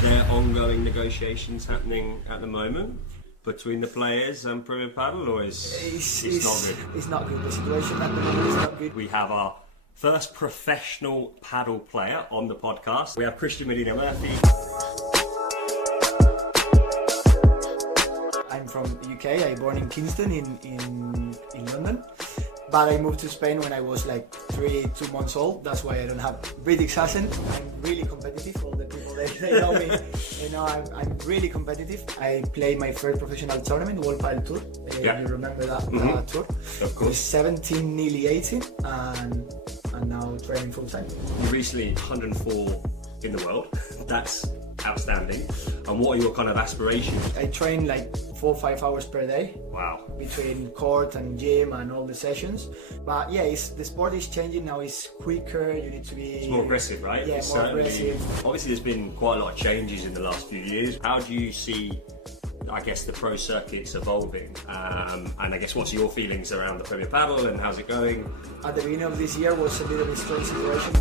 there ongoing negotiations happening at the moment between the players and Premier Padel, or it's not good? It's not good. The situation at the moment is not good. We have our first professional paddle player on the podcast. We have Medina Murphy. I'm from the UK. I born in Kingston in London. But I moved to Spain when I was like 2 months old. That's why I don't have British accent. I'm really competitive. All the people they know me, I'm really competitive. I played my first professional tournament, World Padel Tour. You remember that tour? Of course. I was 17, nearly 18, and now training full time. You recently 104 in the world. That's outstanding. And what are your kind of aspirations? I train like 4 or 5 hours per day. Wow. Between court and gym and all the sessions. But yeah, the sport is changing now. It's quicker. You need to be... It's more aggressive, right? Yeah, more aggressive. Obviously, there's been quite a lot of changes in the last few years. How do you see, I guess, the pro circuits evolving? And I guess, what's your feelings around the Premier Padel and how's it going? At the beginning of this year was a little bit strange situation.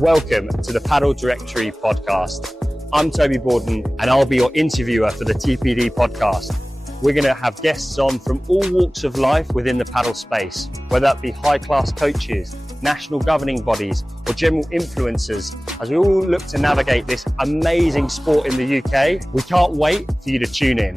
Welcome to the Padel Directory Podcast. I'm Toby Bawden and I'll be your interviewer for the TPD Podcast. We're going to have guests on from all walks of life within the paddle space, whether that be high-class coaches, national governing bodies or general influencers, as we all look to navigate this amazing sport in the UK. We can't wait for you to tune in.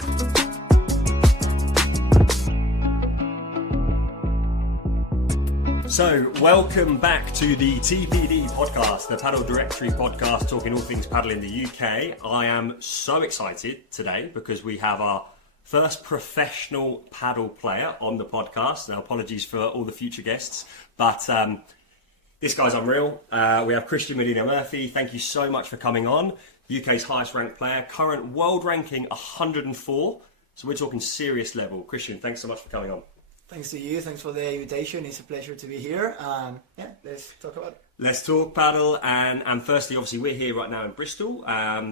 So, welcome back to the TPD Podcast, the Padel Directory Podcast, talking all things paddle in the UK. I am so excited today because we have our first professional paddle player on the podcast. Now, apologies for all the future guests, but this guy's unreal. We have Medina Murphy. Thank you so much for coming on. UK's highest ranked player, current world ranking 104. So we're talking serious level. Christian, thanks so much for coming on. Thanks to you. Thanks for the invitation. It's a pleasure to be here. Let's talk about it. Let's talk paddle. And firstly, obviously, we're here right now in Bristol.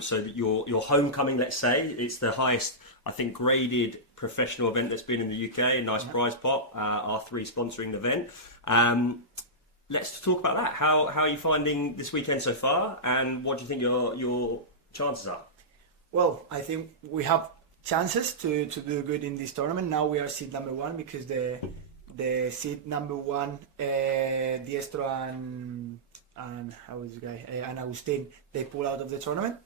So that your homecoming, let's say, it's the highest, I think, graded professional event that's been in the UK. Nice prize pot. R3 sponsoring the event. Let's talk about that. How are you finding this weekend so far? And what do you think your chances are? Well, I think we have chances to do good in this tournament. Now we are seed number 1 because the seed number 1, Diestro and how is the guy and Agustin, they pull out of the tournament.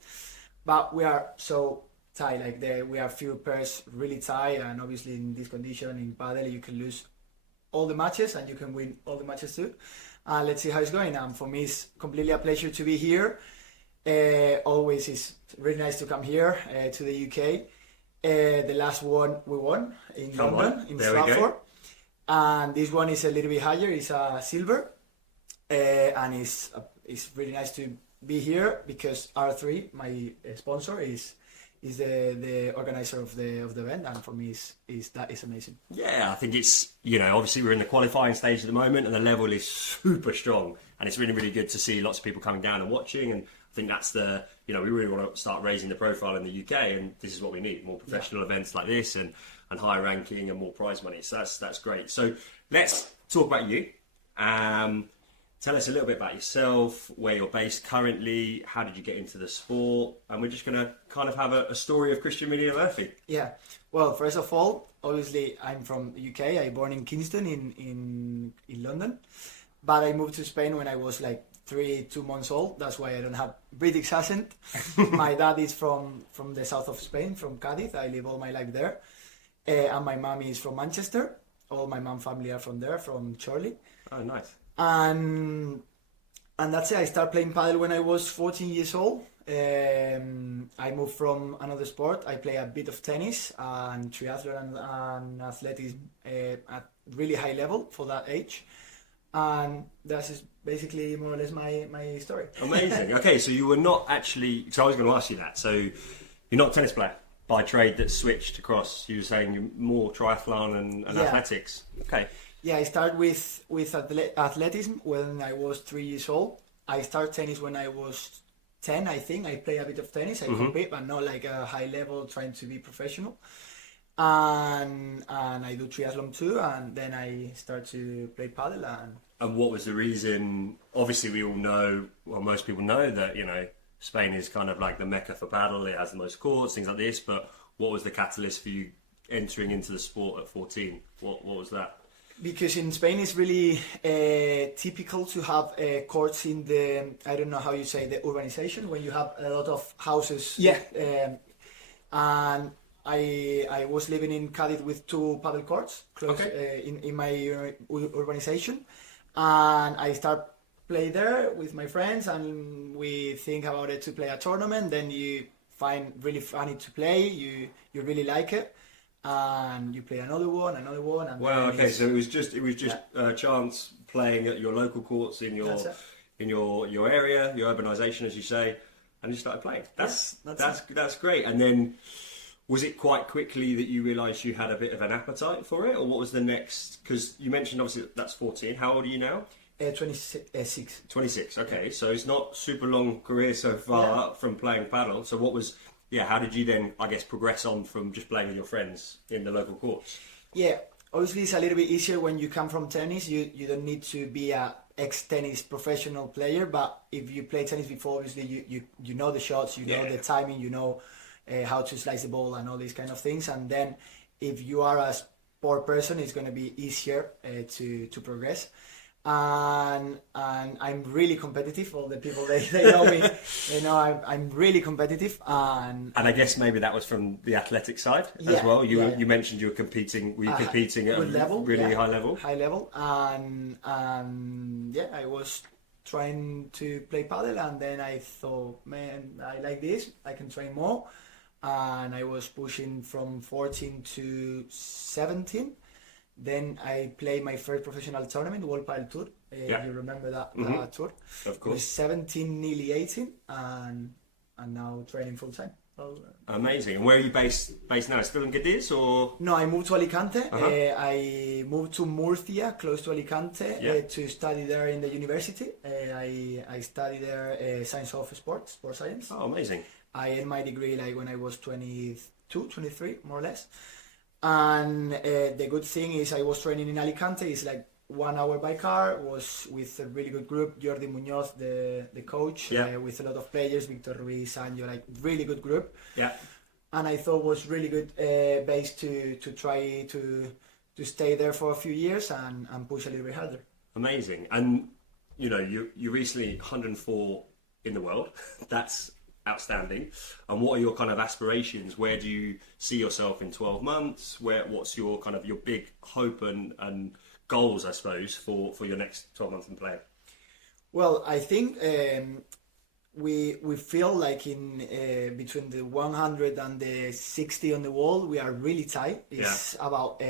But we are so tight. We are few pairs really tight, and obviously in this condition in Padel you can lose all the matches and you can win all the matches too. Let's see how it's going. For me, it's completely a pleasure to be here. Always is really nice to come here to the UK. The last one we won in London, in Stratford. And this one is a little bit higher, it's a silver. And it's really nice to be here because R3, my sponsor, is the organizer of the event, and for me that is amazing. Yeah, I think it's, obviously we're in the qualifying stage at the moment and the level is super strong, and it's really, really good to see lots of people coming down and watching. And I think that's we really want to start raising the profile in the UK, and this is what we need, more professional events like this and higher ranking and more prize money. So that's great. So let's talk about you. Tell us a little bit about yourself, where you're based currently, how did you get into the sport, and we're just going to kind of have a story of Medina Murphy. Yeah, well, first of all, obviously I'm from the UK. I born in Kingston in London, but I moved to Spain when I was like 2 months old. That's why I don't have British accent. My dad is from the south of Spain, from Cadiz. I live all my life there. And my mom is from Manchester. All my mom family are from there, from Chorley. Oh, nice. And that's it. I started playing padel when I was 14 years old. I moved from another sport. I play a bit of tennis and triathlon and athletics at really high level for that age. And that's just basically more or less my story. Amazing. Okay, so you were not actually... So I was going to ask you that. So you're not a tennis player by trade that switched across. You were saying you're more triathlon and athletics. Okay. Yeah, I started with athleticism when I was 3 years old. I started tennis when I was 10, I think. I play a bit of tennis. I compete, but not like a high level trying to be professional. and I do triathlon too, and then I start to play paddle. And what was the reason? Obviously, we all know, well, most people know that, you know, Spain is kind of like the mecca for paddle. It has the most courts, things like this. But what was the catalyst for you entering into the sport at 14? What was that? Because in Spain it's really typical to have courts in the, I don't know how you say, the urbanization, when you have a lot of houses. Yeah. And I was living in Cadiz with 2 paddle courts close in my urbanization, and I start play there with my friends, and we think about it to play a tournament. Then you find really funny to play, you really like it, and you play another one. And Well, okay, so it was just a chance playing at your local courts in your area, your urbanisation, as you say, and you started playing. That's great. And then, was it quite quickly that you realised you had a bit of an appetite for it, or what was the next? Because you mentioned obviously that's 14. How old are you now? 26. 26. Okay, so it's not super long career so far from playing paddle. So what was? Yeah, how did you then, I guess, progress on from just playing with your friends in the local courts? Yeah, obviously it's a little bit easier when you come from tennis. You don't need to be a ex-tennis professional player, but if you play tennis before, obviously you know the shots, you know the timing, you know how to slice the ball and all these kind of things. And then if you are a sport person, it's going to be easier to progress. And I'm really competitive. All the people they know me, they know I'm really competitive. And I guess maybe that was from the athletic side as well. You mentioned you were competing. Were you competing at a really high level? High level, and I was trying to play padel, and then I thought, man, I like this. I can train more, and I was pushing from 14 to 17. Then I played my first professional tournament, World Padel Tour. You remember that tour? Of course. I was 17, nearly 18, and now training full time. Amazing. And where are you based now? Still in Cadiz, or? No, I moved to Alicante. I moved to Murcia, close to Alicante, to study there in the university. I studied there science of sports science. Oh, amazing. I had my degree like when I was 22, 23, more or less. And the good thing is I was training in Alicante. It's like 1 hour by car. Was with a really good group. Jordi Munoz, the coach, with a lot of players. Victor Ruiz, Sancho, like really good group. Yeah. And I thought was really good base to try to stay there for a few years and push a little bit harder. Amazing. And you know, you recently 104 in the world. That's outstanding. And what are your kind of aspirations? Where do you see yourself in 12 months? What's your kind of your big hope and goals, I suppose, for your next 12 months in play? Well, I think we feel like in between the 100 and the 60 on the wall, we are really tight. It's about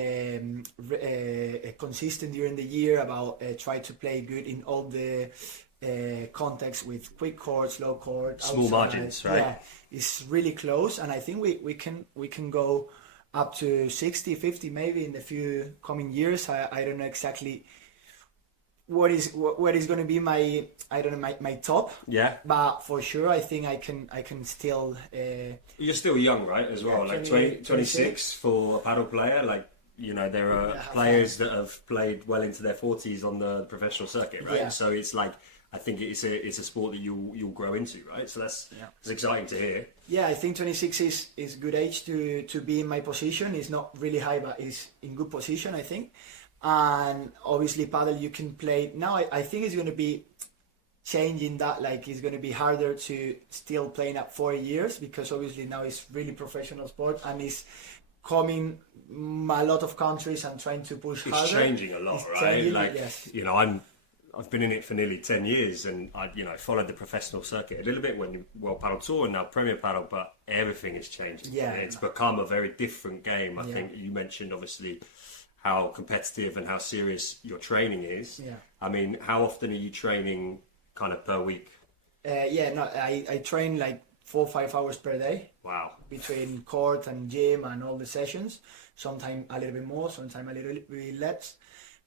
consistent during the year, about try to play good in all the context with quick courts, low courts, small margins, right? Yeah, it's really close, and I think we can go up to 60, 50 maybe in the few coming years. I don't know exactly what is going to be my top. Yeah. But for sure, I think I can still. You're still young, right? As well, like 26 for a paddle player, like. You know, there are players that have played well into their 40s on the professional circuit, right? Yeah. So it's like, I think it's a sport that you'll grow into, right? So that's exciting to hear. Yeah, I think 26 is good age to be in my position. It's not really high, but it's in good position, I think. And obviously, paddle you can play now. I think it's going to be changing that. Like it's going to be harder to still playing at 4 years, because obviously now it's really professional sport and it's coming a lot of countries and trying to push harder. It's changing a lot, right? You know, I've been in it for nearly 10 years, and I followed the professional circuit a little bit when World Padel Tour and now Premier Padel, but everything is changing. Yeah, it's become a very different game. I think you mentioned obviously how competitive and how serious your training is. Yeah. I mean, how often are you training kind of per week? I train like 4 or 5 hours per day. Wow. Between court and gym and all the sessions. Sometimes a little bit more, sometimes a little bit less.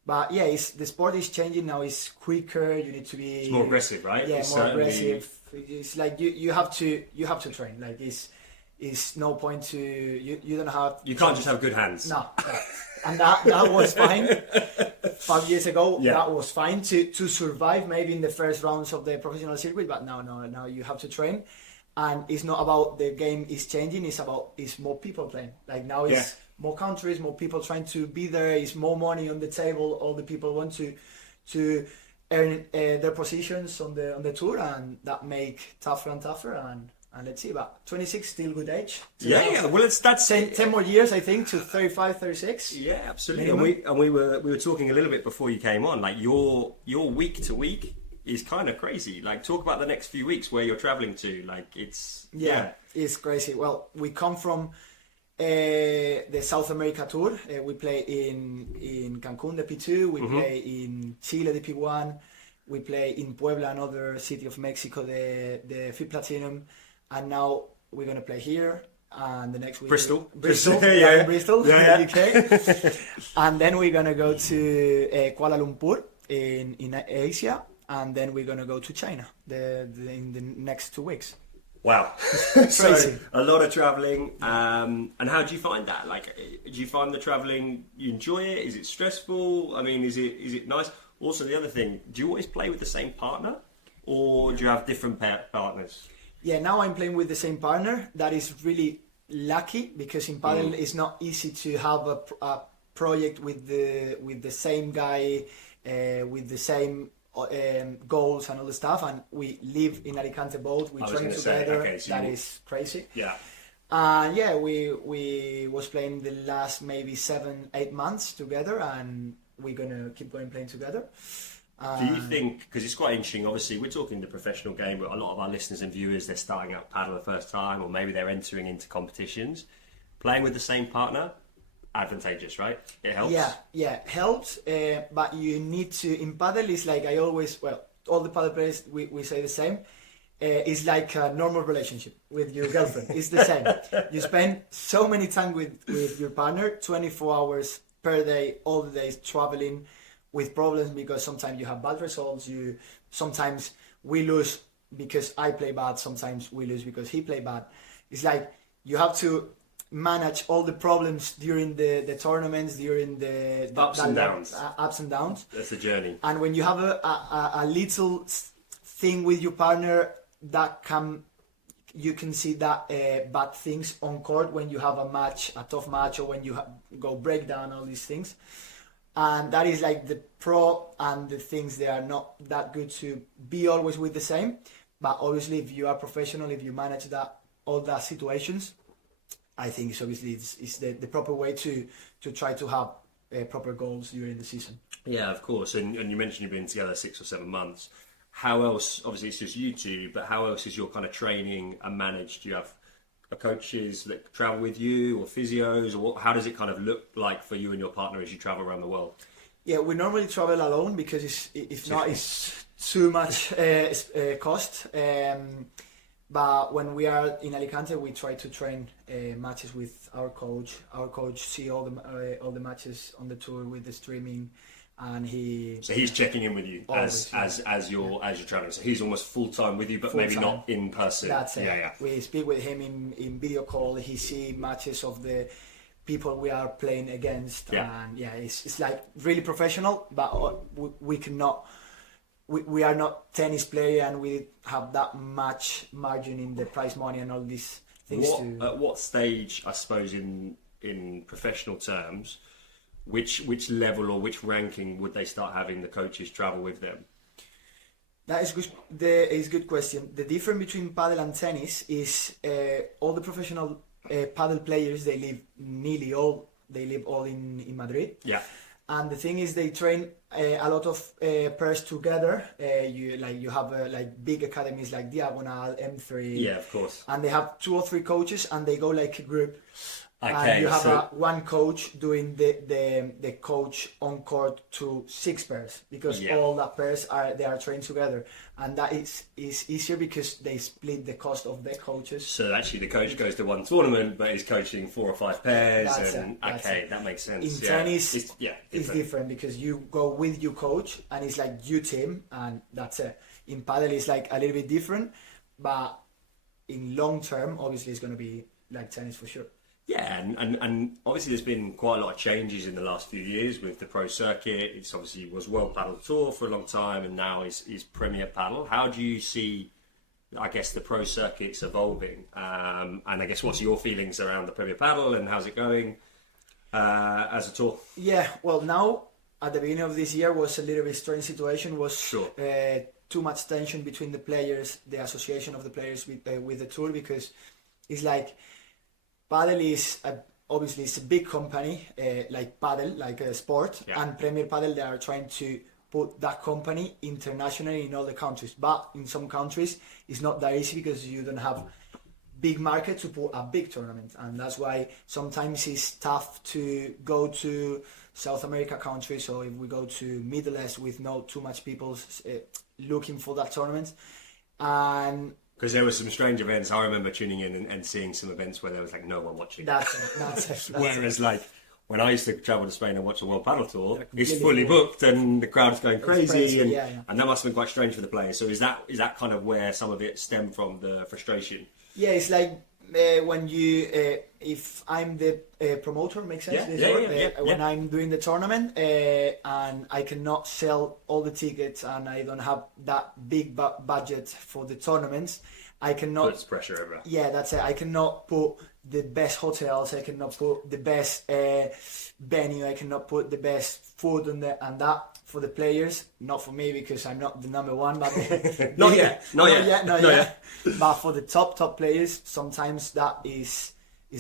But yeah, the sport is changing now. It's quicker. You need to be. It's more aggressive, right? Yeah, more aggressive. It's like you have to train. Like It's no point to you don't have. You can't just have good hands. No, and that was fine 5 years ago. Yeah. That was fine to survive maybe in the first rounds of the professional circuit, but now you have to train, and it's not about the game is changing. It's more people playing. Like now it's more countries, more people trying to be there. It's more money on the table. All the people want to earn their positions on the tour, and that make tougher and tougher. And let's see, but 26 still good age. Yeah, well, that's 10 more years, I think, to 35, 36. Yeah, absolutely. And we were talking a little bit before you came on. Like your week to week is kind of crazy. Like, talk about the next few weeks where you're traveling to. Like, it's it's crazy. Well, we come from the South America tour. We play in Cancun, the P2. We play in Chile, the P1. We play in Puebla, another city of Mexico, the FIP Platinum. And now we're going to play here. And the next week... Bristol. Yeah. Bristol, yeah. UK. And then we're going to go to Kuala Lumpur in Asia. And then we're going to go to China in the next 2 weeks. Wow. So a lot of traveling. And how do you find that? Like, do you find the traveling, you enjoy it? Is it stressful? I mean, is it nice? Also, the other thing, do you always play with the same partner? Or do you have different partners? Yeah, now I'm playing with the same partner. That is really lucky, because in Padel it's not easy to have a project with the same guy, with the same goals and all the stuff. And we live in Alicante both. We train together. That is crazy. Yeah. Yeah, we was playing the last maybe 7-8 months together, and we're gonna keep playing together. Do you think, because it's quite interesting, obviously we're talking the professional game, but a lot of our listeners and viewers, they're starting out paddle the first time, or maybe they're entering into competitions. Playing with the same partner, advantageous, right? It helps. Yeah, helps. But you need to, in paddle, it's like all the paddle players, we say the same. It's like a normal relationship with your girlfriend. It's the same. You spend so many time with your partner, 24 hours per day, all the days traveling, with problems because sometimes you have bad results. Sometimes we lose because I play bad. Sometimes we lose because he play bad. It's like you have to manage all the problems during the tournaments, during the ups and downs. Ups and downs. That's the journey. And when you have a little thing with your partner, you can see that bad things on court when you have a tough match, or when you go breakdown, all these things. And that is like the pro and the things they are not that good to be always with the same. But obviously, if you are professional, if you manage all that situations, I think it's the proper way to try to have proper goals during the season. Yeah, of course. And you mentioned you've been together 6 or 7 months. How else? Obviously, it's just you two. But how else is your kind of training and managed? Do you have coaches that travel with you, or physios, or how does it kind of look like for you and your partner as you travel around the world? Yeah, we normally travel alone because it's too much cost. But when we are in Alicante, we try to train matches with our coach. Our coach see all the matches on the tour with the streaming, and he's checking in with you always, as you're traveling. So he's almost full time with you, but maybe not in person. That's it. Yeah. We speak with him in video call. He see matches of the people we are playing against, and it's like really professional. But we are not tennis player, and we have that much margin in the prize money and all these things. At what stage, I suppose, in professional terms, which level or which ranking would they start having the coaches travel with them? That is good. Is a good question. The difference between paddle and tennis is all the professional paddle players, they live all in Madrid. Yeah. And the thing is, they train a lot of pairs together. You have big academies like Diagonal, M3. Yeah, of course. And they have 2 or 3 coaches, and they go like a group. Okay, and you have one coach doing the coach on court to 6 pairs, because all that pairs are trained together, and that is easier because they split the cost of the coaches. So actually, the coach goes to one tournament, but he's coaching 4 or 5 pairs. That makes sense. In tennis, it's different because you go with your coach, and it's like you team, and that's it. In paddle, it's like a little bit different, but in long term, obviously, it's going to be like tennis for sure. Yeah, and obviously there's been quite a lot of changes in the last few years with the pro circuit. It's obviously was World Padel Tour for a long time, and now is Premier Padel. How do you see, I guess, the pro circuits evolving? And I guess what's your feelings around the Premier Padel and how's it going as a tour? Yeah, well, now at the beginning of this year was a little bit strange situation. Was Sure. Too much tension between the players, the association of the players with the tour, because it's like Padel is obviously it's a big company like Padel, like a sport, and Premier Padel, they are trying to put that company internationally in all the countries. But in some countries, it's not that easy because you don't have big market to put a big tournament, and that's why sometimes it's tough to go to South America countries, or if we go to Middle East with not too much people looking for that tournament. And because there were some strange events. I remember tuning in and seeing some events where there was like no one watching. That's it. Whereas like when I used to travel to Spain and watch a World Padel Tour, it's fully booked and the crowd's going crazy, and that must have been quite strange for the players. So is that kind of where some of it stemmed from, the frustration? Yeah, it's like when you, if I'm the promoter, makes sense? When I'm doing the tournament and I cannot sell all the tickets and I don't have that big budget for the tournaments, I cannot... Puts pressure over. Yeah, that's it. I cannot put the best hotels, I cannot put the best venue, I cannot put the best food and that for the players, not for me because I'm not the number one, but not yet. But for the top players, sometimes that is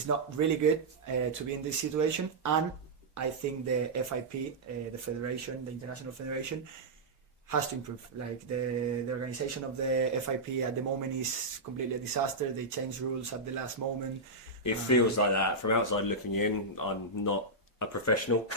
not really good to be in this situation. And I think the FIP, the federation, the international federation, has to improve. Like the organization of the FIP at the moment is completely a disaster. They change rules at the last moment. It feels like that from outside looking in. I'm not a professional,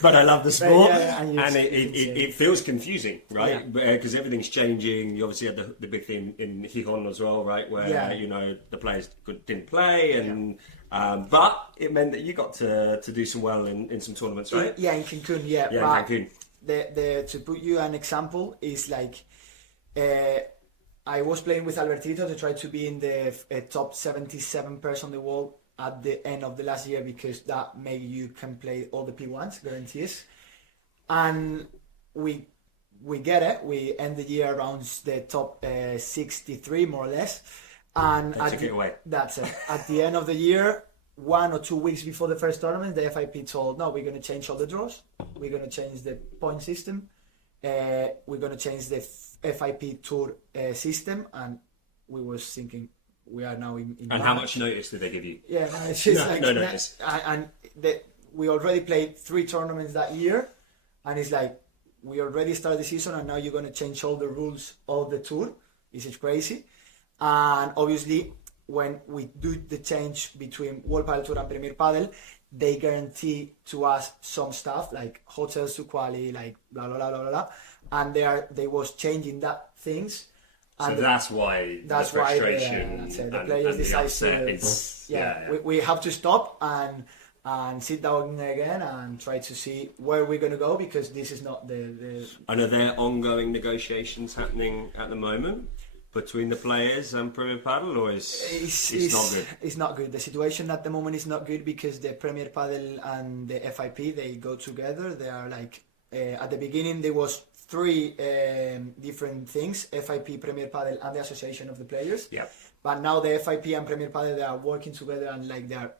but I love the sport, and it feels confusing, right? Because everything's changing. You obviously had the big thing in Gijón as well, right? Where you know the players didn't play, and but it meant that you got to do some well in some tournaments, right? Yeah, in Cancun. Yeah, in Cancun. The to put you an example is like I was playing with Albertito to try to be in the top 77 person in the world at the end of the last year, because that maybe you can play all the P1s guarantees, and we get it. We end the year around the top 63 more or less, and that's it. At the end of the year, 1 or 2 weeks before the first tournament, the FIP told, no, we're going to change all the draws, we're going to change the point system, we're going to change the FIP tour system, and we was thinking, we are now in and how much notice did they give you? Yeah, it's just no notice. And we already played 3 tournaments that year, and it's like we already started the season, and now you're going to change all the rules of the tour. This is crazy. And obviously, when we do the change between World Padel Tour and Premier Padel, they guarantee to us some stuff like hotels to quali, like blah blah blah blah blah, and they was changing that things. So that's why the frustration the players decide we have to stop and sit down again and try to see where we're going to go, because this is not the... And are there ongoing negotiations happening at the moment between the players and Premier Padel, or it's not good? It's not good. The situation at the moment is not good because the Premier Padel and the FIP, they go together. They are like... at the beginning, there was 3 different things: FIP, Premier Padel, and the association of the players. Yeah. But now the FIP and Premier Padel, they are working together, and like they are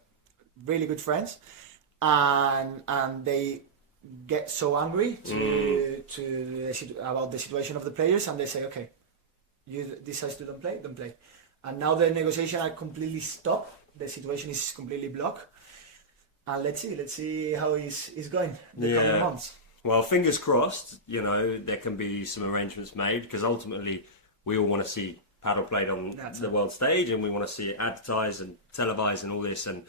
really good friends, and they get so angry about the situation of the players, and they say, okay, you decide to don't play. And now the negotiations are completely stopped. The situation is completely blocked, and let's see how it's going the coming months. Well, fingers crossed, you know, there can be some arrangements made, because ultimately we all want to see paddle played on the world stage, and we want to see it advertised and televised and all this, and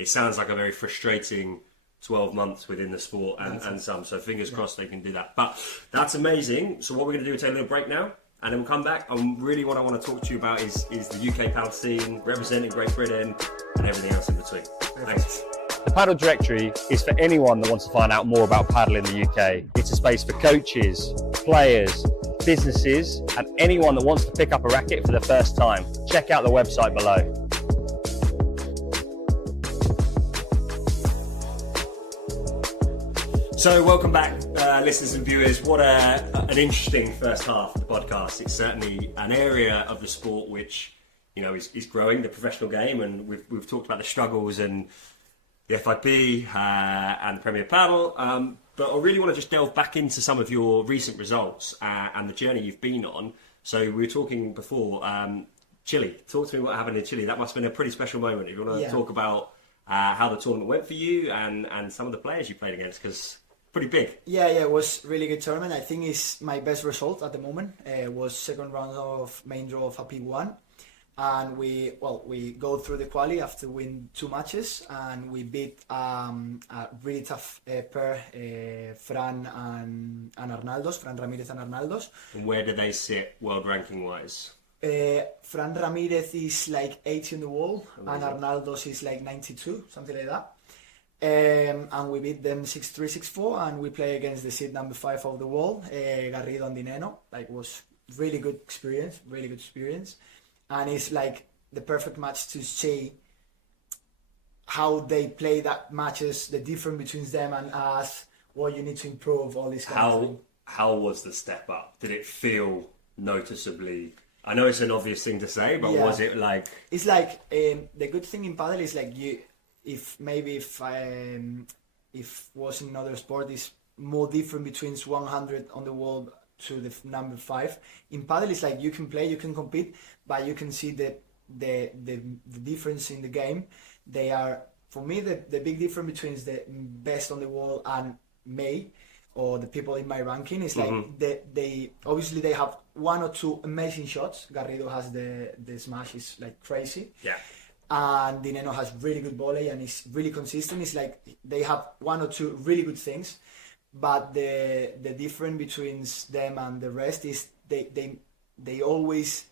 it sounds like a very frustrating 12 months within the sport and some, so fingers crossed they can do that. But that's amazing. So what we're going to do is take a little break now, and then we'll come back, and really what I want to talk to you about is the UK paddle scene, representing Great Britain and everything else in between. Thanks. The Padel Directory is for anyone that wants to find out more about paddle in the UK. It's a space for coaches, players, businesses, and anyone that wants to pick up a racket for the first time. Check out the website below. So welcome back, listeners and viewers. What an interesting first half of the podcast. It's certainly an area of the sport which, you know, is growing, the professional game, and we've talked about the struggles and the FIP and the Premier Padel. But I really want to just delve back into some of your recent results and the journey you've been on. So we were talking before, Chile. Talk to me what happened in Chile. That must have been a pretty special moment. If you want to talk about how the tournament went for you and some of the players you played against, because pretty big. Yeah, it was really good tournament. I think it's my best result at the moment. It was second round of main draw of FIP 1. And we go through the quali after win 2 matches, and we beat a really tough pair, Fran and Arnaldos, Fran Ramirez and Arnaldos. And where do they sit world ranking wise? Fran Ramirez is like 80 on the wall. Amazing. And Arnaldos is like 92, something like that. And we beat them 6-3, 6-4, and we play against the seed number 5 of the wall, Garrido and Dineno. Like, was really good experience. And it's like the perfect match to see how they play that matches, the difference between them and us, what you need to improve, all this kind of thing. How was the step up? Did it feel noticeably? I know it's an obvious thing to say, but was it like? It's like the good thing in padel is like if was in another sport, is more different between 100 on the wall to the number 5. In padel, it's like you can play, you can compete, but you can see the difference in the game. They are, for me, the big difference between the best on the wall and me, or the people in my ranking, is like they obviously they have 1 or 2 amazing shots. Garrido has the smash is like crazy. Yeah. And Dineno has really good volley and is really consistent. It's like they have 1 or 2 really good things, but the difference between them and the rest is they always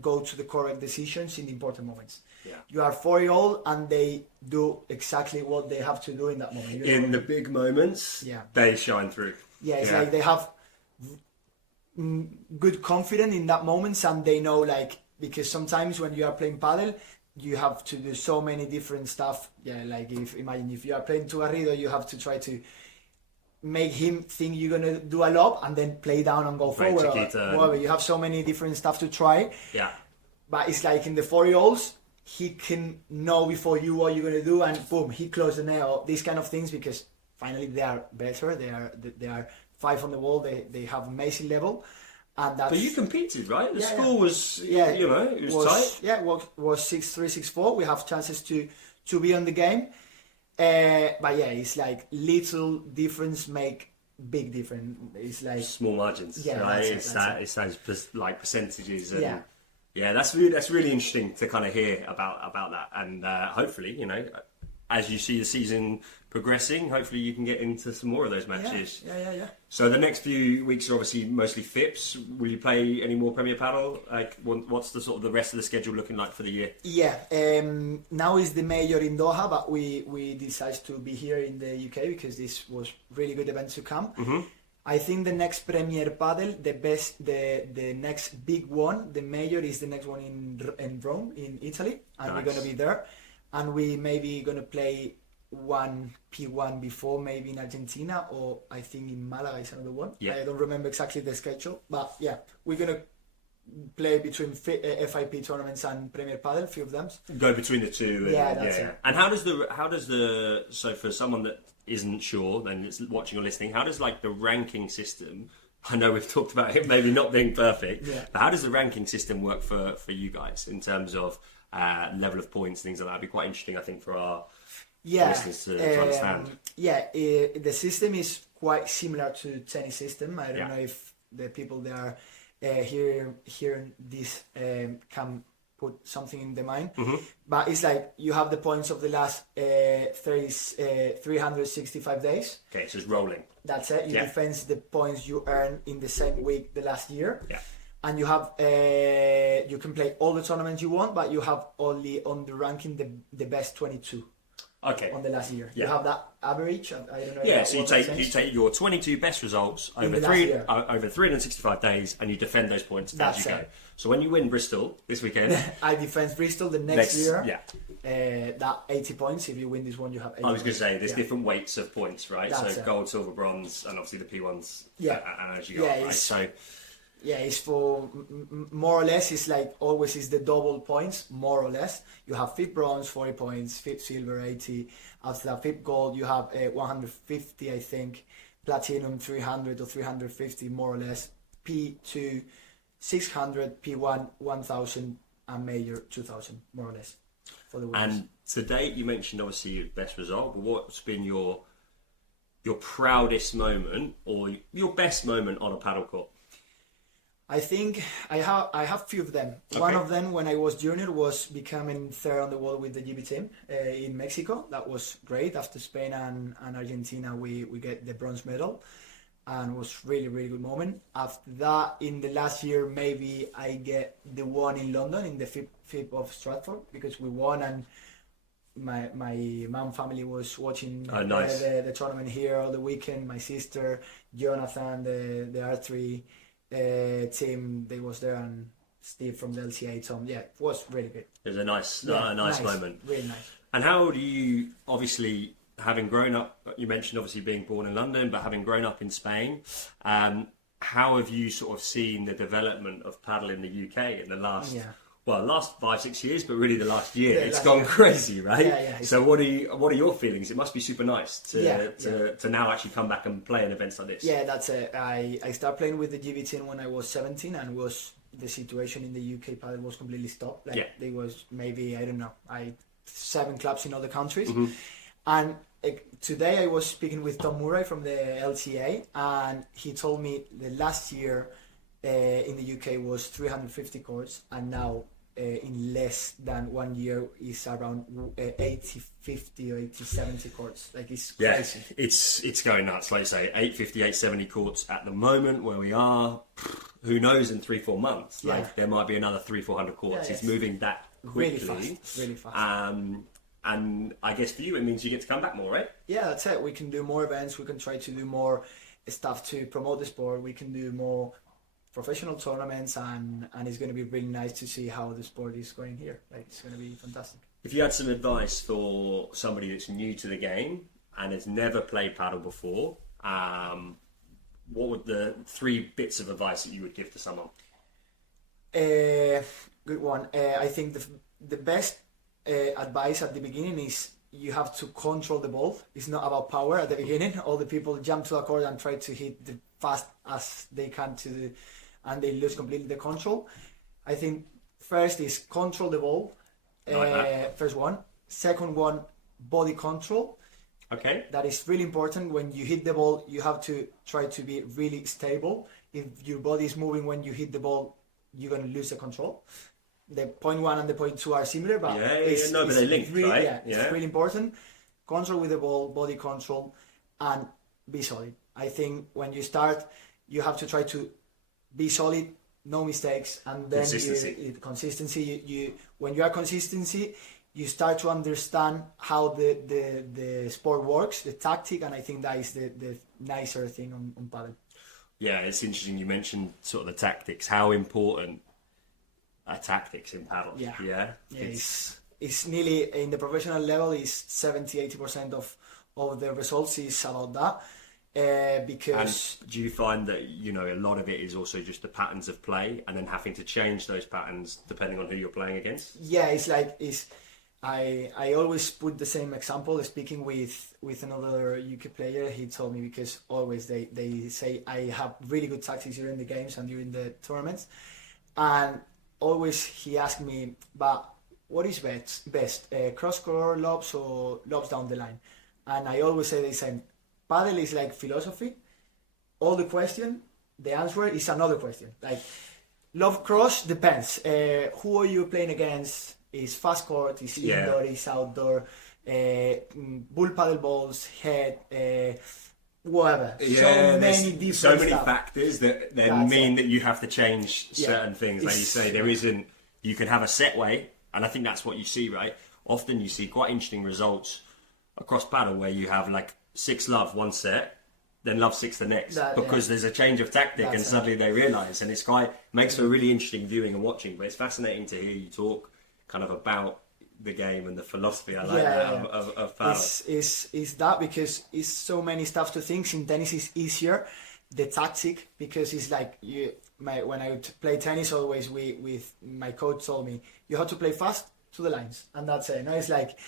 go to the correct decisions in the important moments. Yeah. You are 4-year-old and they do exactly what they have to do in that moment. In the big moments, they shine through. Yeah, it's like they have good confidence in that moments, and they know, like, because sometimes when you are playing padel, you have to do so many different stuff. Yeah, like imagine if you are playing to Garrido, you have to try to make him think you're gonna do a lob and then play down and go forward. Or you have so many different stuff to try. Yeah. But it's like in the 4-year-olds, he can know before you what you're gonna do, and boom, he closed the nail. These kind of things, because finally they are better. They are 5 on the wall. They have amazing level. And that's, but you competed, right? The score was, it was tight. Yeah, it was 6-3, 6-4. We have chances to be on the game. But yeah, it's like little difference make big difference. It's like small margins. Yeah, right? it's those like percentages. And that's really interesting to kind of hear about that. And hopefully, as you see the season progressing, hopefully you can get into some more of those matches. Yeah. So the next few weeks are obviously mostly FIPS. Will you play any more Premier Padel? Like, what's the sort of the rest of the schedule looking like for the year? Yeah, now is the major in Doha, but we decided to be here in the UK because this was really good event to come. Mm-hmm. I think the next Premier Padel, the next big one, the major is the next one in Rome, in Italy, and nice. We're gonna be there, and we maybe gonna play one P1 before, maybe in Argentina, or I think in Malaga is another one. Yeah. I don't remember exactly the schedule, but yeah, we're gonna play between FIP tournaments and Premier Padel, few of them. Go between the two. That's it. And how does the so for someone that isn't sure and is watching or listening, how does like the ranking system? I know we've talked about it maybe not being perfect, but how does the ranking system work for you guys in terms of level of points, things like that? It'd be quite interesting, I think, for our listeners to understand. The system is quite similar to tennis system. I don't know if the people that are hearing this can put something in the mind, but it's like you have the points of the last 365 days. Okay, so it's rolling. That's it. You defend the points you earn in the same week the last year. Yeah. And you have you can play all the tournaments you want, but you have only on the ranking the best 22. Okay. on the last year. Yeah. You have that average. I don't know. Yeah, if so you that makes take sense. your 22 best results In over the last year. over 365 days, and you defend those points That's as you go. it. So when you win Bristol this weekend, I defend Bristol the next year. yeah. That 80 points. If you win this one, you have 80 I was going to points. say there's Yeah. different weights of points, right? That's so it. gold, silver, bronze, and obviously the P1s. Yeah. And as you go, Yeah, up, right? it's- So Yeah, it's for more or less. It's like always is the double points, more or less. You have fifth bronze, 40 points, fifth silver, 80. After that, fifth gold, you have 150, I think. Platinum, 300 or 350, more or less. P2, 600, P1, 1000, and major, 2000, more or less, for the winners. and to date, you mentioned obviously your best result, but what's been your proudest moment or your best moment on a paddle court? I think I have few of them. Okay. One of them, when I was junior, was becoming third on the world with the GB team in Mexico. That was great. After Spain and Argentina, we get the bronze medal, and it was really good moment. After that, in the last year, maybe I get the one in London in the FIP of Stratford, because we won, and my mom family was watching Oh, nice. the tournament here all the weekend. My sister, Jonathan, the R3 team, they was there, and Steve from the LCA, Tom. Yeah, it was really good. It was a nice Yeah, moment. Really nice. And how do you, obviously, having grown up, you mentioned obviously being born in London, but having grown up in Spain, how have you sort of seen the development of paddle in the UK in the last, Yeah. last 5-6 years, but really the last year? Yeah, It's last gone year. crazy, right? Yeah. So what are your feelings? It must be super nice Yeah. to now actually come back and play in events like this. Yeah, that's it. I started playing with the GB team when I was 17, and the situation in the UK paddle was completely stopped. Like, Yeah. there was maybe, I don't know, 7 clubs in other countries. Mm-hmm. And today I was speaking with Tom Murray from the LCA, and he told me the last year in the UK was 350 courts, and now in less than 1 year is around 80-50 or 80-70 courts. Like, it's Yeah, crazy. it's going nuts. Like you say, 850, 870 courts at the moment where we are. Who knows in 3-4 months? Like Yeah. there might be another 300-400 courts. Yeah, It's yes. moving that quickly. Really fast. And I guess for you, it means you get to come back more, right? Yeah, that's it. We can do more events. We can try to do more stuff to promote the sport. We can do more professional tournaments, and it's going to be really nice to see how the sport is going here. Like, it's going to be fantastic. If you had some advice for somebody that's new to the game and has never played paddle before, what would the 3 bits of advice that you would give to someone? Good one. I think the best advice at the beginning is you have to control the ball. It's not about power at the beginning. All the people jump to a court and try to hit the fast as they can and they lose completely the control. I think first is control the ball. Like that. First one. Second one, body control. Okay. That is really important. When you hit the ball, you have to try to be really stable. If your body is moving when you hit the ball, you're going to lose the control. The point 1 and the point 2 are similar, but but they link, really, right? Yeah, it's really important. Control with the ball, body control, and be solid. I think when you start, you have to try to be solid, no mistakes, and then consistency. When you are consistency, you start to understand how the sport works, the tactic, and I think that is the nicer thing on paddle. Yeah, it's interesting you mentioned sort of the tactics. How important are tactics in paddle? Yeah. It's nearly, in the professional level, is 70-80% of the results is about that. Because and do you find that a lot of it is also just the patterns of play, and then having to change those patterns depending on who you're playing against? Yeah, I always put the same example. Speaking with another UK player, he told me, because always they say I have really good tactics during the games and during the tournaments, and always he asked me, but what is best, cross court lobs or lobs down the line? And I always say the same. Padel is like philosophy. All the question, the answer is another question. Like, lob cross depends. Who are you playing against? Is fast court? Is indoor? Is outdoor? Bull paddle balls, head, whatever. Yeah, so many factors that then mean that you have to change certain things. Like you say, there isn't. You can have a set way, and I think that's what you see, right? Often you see quite interesting results across paddle where you have like 6 love one set, then love 6 the next, because there's a change of tactic, and suddenly they realise, and it's makes for really interesting viewing and watching. But it's fascinating to hear you talk kind of about the game and the philosophy. I like that of paddle. Is that because it's so many stuff to think. In tennis is easier, the tactic, because it's like when I would play tennis always with my coach told me you have to play fast to the lines, and that's it. No, it's like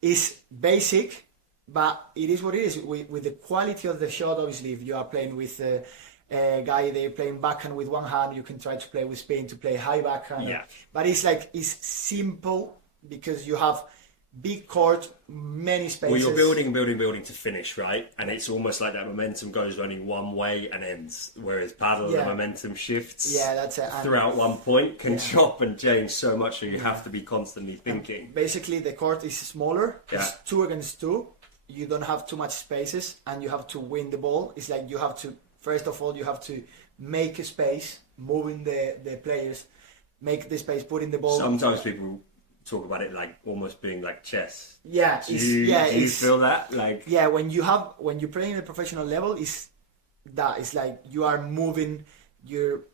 it's basic. But it is what it is. With the quality of the shot, obviously, if you are playing with a guy, they're playing backhand with one hand, you can try to play with spin to play high backhand. Yeah. But it's simple because you have big court, many spaces. Well, you're building to finish, right? And it's almost like that momentum goes only one way and ends. Whereas paddle, the momentum shifts that's it. throughout one point, can chop and change so much, so you have to be constantly thinking. Basically, the court is smaller. Yeah. It's 2 against 2. You don't have too much spaces, and you have to win the ball. It's like you have to, first of all, you have to make a space, moving the players, make the space, put in the ball. Sometimes people talk about it like almost being like chess. Yeah, do you feel that? Like, yeah, when you play in a professional level, it's like you are moving your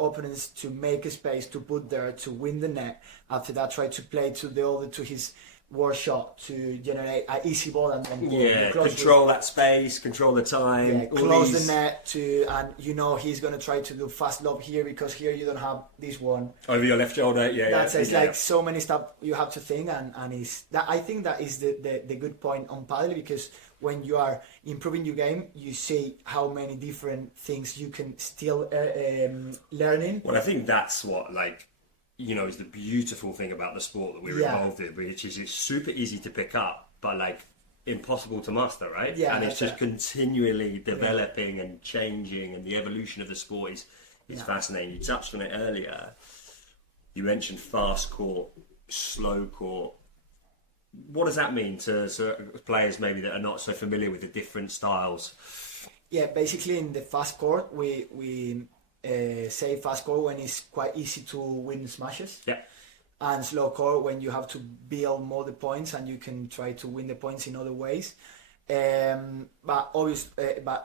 opponents to make a space, to put there, to win the net. After that, try to play to his worst shot to generate an easy ball, and then control that space, control the time, close the net and he's going to try to do fast lob here, because here you don't have this one over your left shoulder. It's like so many stuff you have to think, and I think that is the good point on paddle, because when you are improving your game, you see how many different things you can still learning. Well, I think that's what is the beautiful thing about the sport that we're involved in, which is it's super easy to pick up, but impossible to master, right? Yeah, and it's just continually developing and changing, and the evolution of the sport is fascinating. You touched on it earlier. You mentioned fast court, slow court. What does that mean to players maybe that are not so familiar with the different styles? Yeah, basically in the fast court, we say fast court when it's quite easy to win smashes. Yeah. And slow court when you have to build more the points, and you can try to win the points in other ways. But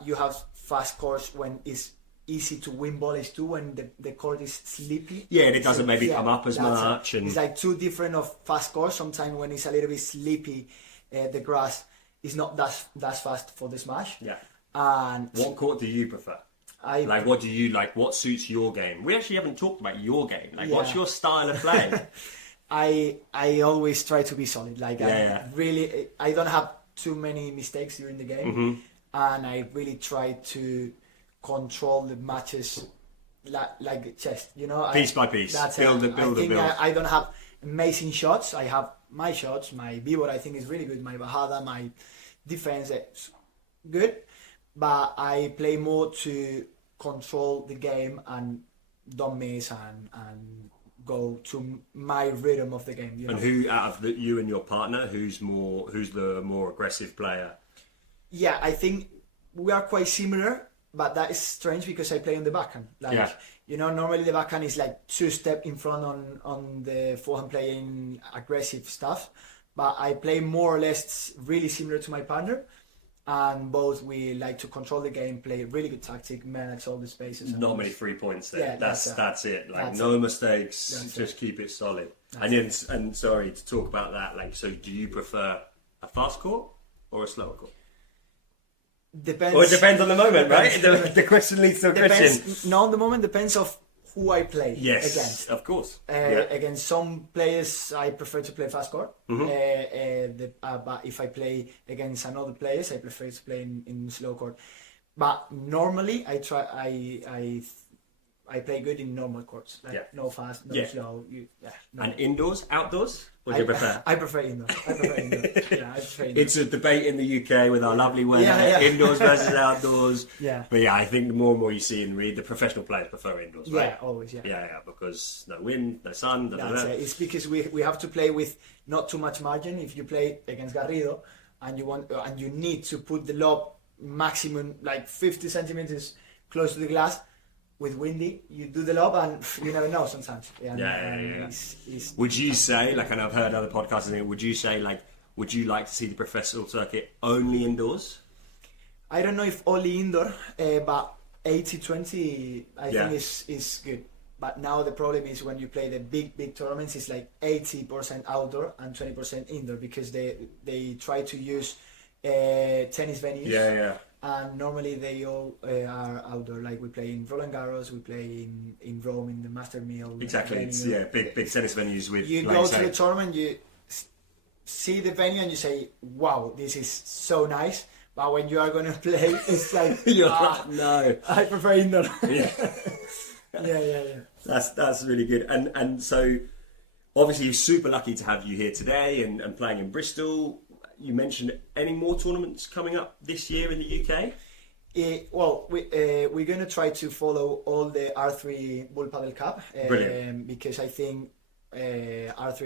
you have fast courts when it's easy to win volleys too, when the court is sleepy. Yeah, and it doesn't come up as much. And it's like 2 different of fast courts. Sometimes when it's a little bit sleepy, the grass is not that fast for the smash. Yeah. And what court do you prefer? What do you like? What suits your game? We actually haven't talked about your game. What's your style of play? I always try to be solid. I don't have too many mistakes during the game, and I really try to control the matches like chess. Piece by piece. Build. I don't have amazing shots. I have my shots. My pivot I think is really good. My bajada, my defense is good. But I play more to control the game and don't miss and go to my rhythm of the game. And who out of you and your partner, who's the more aggressive player? Yeah, I think we are quite similar, but that is strange because I play on the backhand. Normally the backhand is 2 steps in front on the forehand, playing aggressive stuff. But I play more or less really similar to my partner. And both we like to control the game, play really good tactic, manage all the spaces. Not many free points there. Yeah, that's it. No mistakes. Just keep it solid. And sorry to talk about that. So do you prefer a fast court or a slower court? Depends. Or it depends on the moment, right? The question leads to a question. No, on the moment depends of who I play against. Of course. Against some players, I prefer to play fast court. But if I play against another players, I prefer to play in slow court. But normally, I play good in normal courts. No fast, no slow. No. And indoors, outdoors? What do you prefer? I prefer indoors. I prefer indoors. It's a debate in the UK with our lovely weather, indoors versus outdoors. Yeah. But I think the more and more you see and read, the professional players prefer indoors, right? Yeah, always, Yeah, because no wind, no sun. It's because we have to play with not too much margin. If you play against Garrido and you need to put the lob maximum 50 centimeters close to the glass, with windy, you do the lob and you never know sometimes. Would you say, and I've heard other podcasts, would you say would you like to see the professional circuit only indoors? I don't know if only indoor, but 80-20 I think is good. But now the problem is when you play the big tournaments, it's like 80% outdoor and 20% indoor, because they try to use tennis venues. Yeah. And normally they all are outdoor. Like we play in Roland Garros, we play in Rome in the Master Mill. Exactly. venue. It's big tennis venues with. You like go say, to the tournament, you see the venue and you say, "Wow, this is so nice." But when you are going to play, it's like, you're like, no. I prefer indoor. Yeah. yeah. That's really good. And so obviously you're super lucky to have you here today and playing in Bristol. You mentioned any more tournaments coming up this year in the UK? Well, we're going to try to follow all the R3 Bull Padel Cup, because I think R3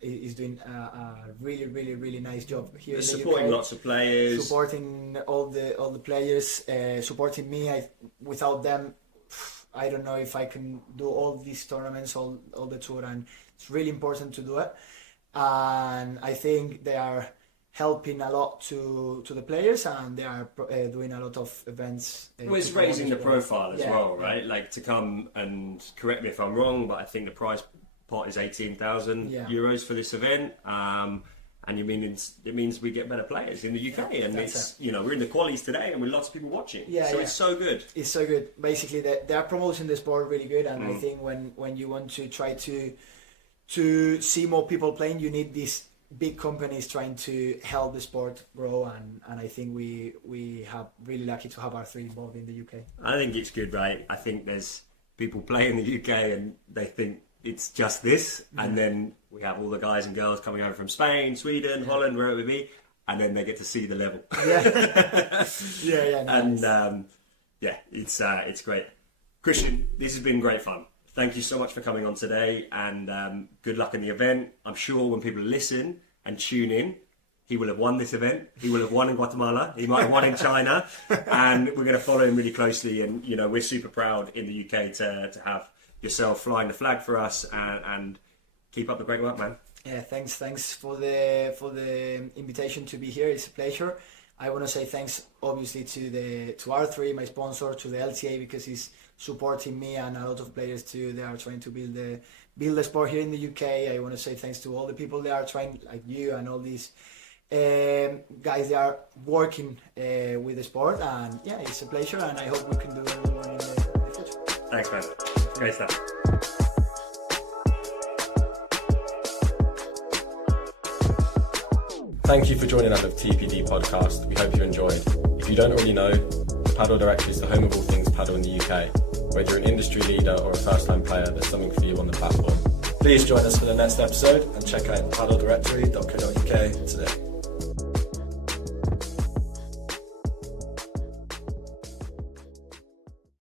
is doing a really nice job here. They're in the supporting UK, lots of players, supporting all the players, supporting me. Without them, I don't know if I can do all these tournaments, all the tour, and it's really important to do it. And I think they are helping a lot to the players, and they are doing a lot of events. Well, it's raising the profile as Yeah. well, right? Like, to come and correct me if I'm wrong, but I think the prize pot is €18,000 for this event. And it means we get better players in the UK, and it's we're in the qualies today, and with lots of people watching. It's so good. It's so good. Basically, they are promoting the sport really good, and I think when you want to try to see more people playing, you need these big companies trying to help the sport grow, and I think we have really lucky to have R3 involved in the UK. I think it's good, right? I think there's people play in the UK and they think it's just this, and then we have all the guys and girls coming over from Spain, Sweden, Holland, wherever it may be, and then they get to see the level. Yeah. Nice. And it's great. Christian, this has been great fun. Thank you so much for coming on today, and good luck in the event. I'm sure when people listen and tune in, he will have won this event. He will have won in Guatemala. He might have won in China, and we're going to follow him really closely. And we're super proud in the UK to have yourself flying the flag for us, and keep up the great work, man. Yeah, thanks for the invitation to be here. It's a pleasure. I want to say thanks, obviously, to R3, my sponsor, to the LTA, because he's supporting me, and a lot of players too. They are trying to build the sport here in the UK. I want to say thanks to all the people that are trying, like you and all these guys that are working with the sport. And yeah, it's a pleasure, and I hope we can do more in the future. Thanks, man. Great stuff. Thank you for joining us with TPD Podcast. We hope you enjoyed. If you don't already know, the Padel Directory is the home of all things paddle in the UK. Whether you're an industry leader or a first-time player, there's something for you on the platform. Please join us for the next episode and check out paddledirectory.co.uk today.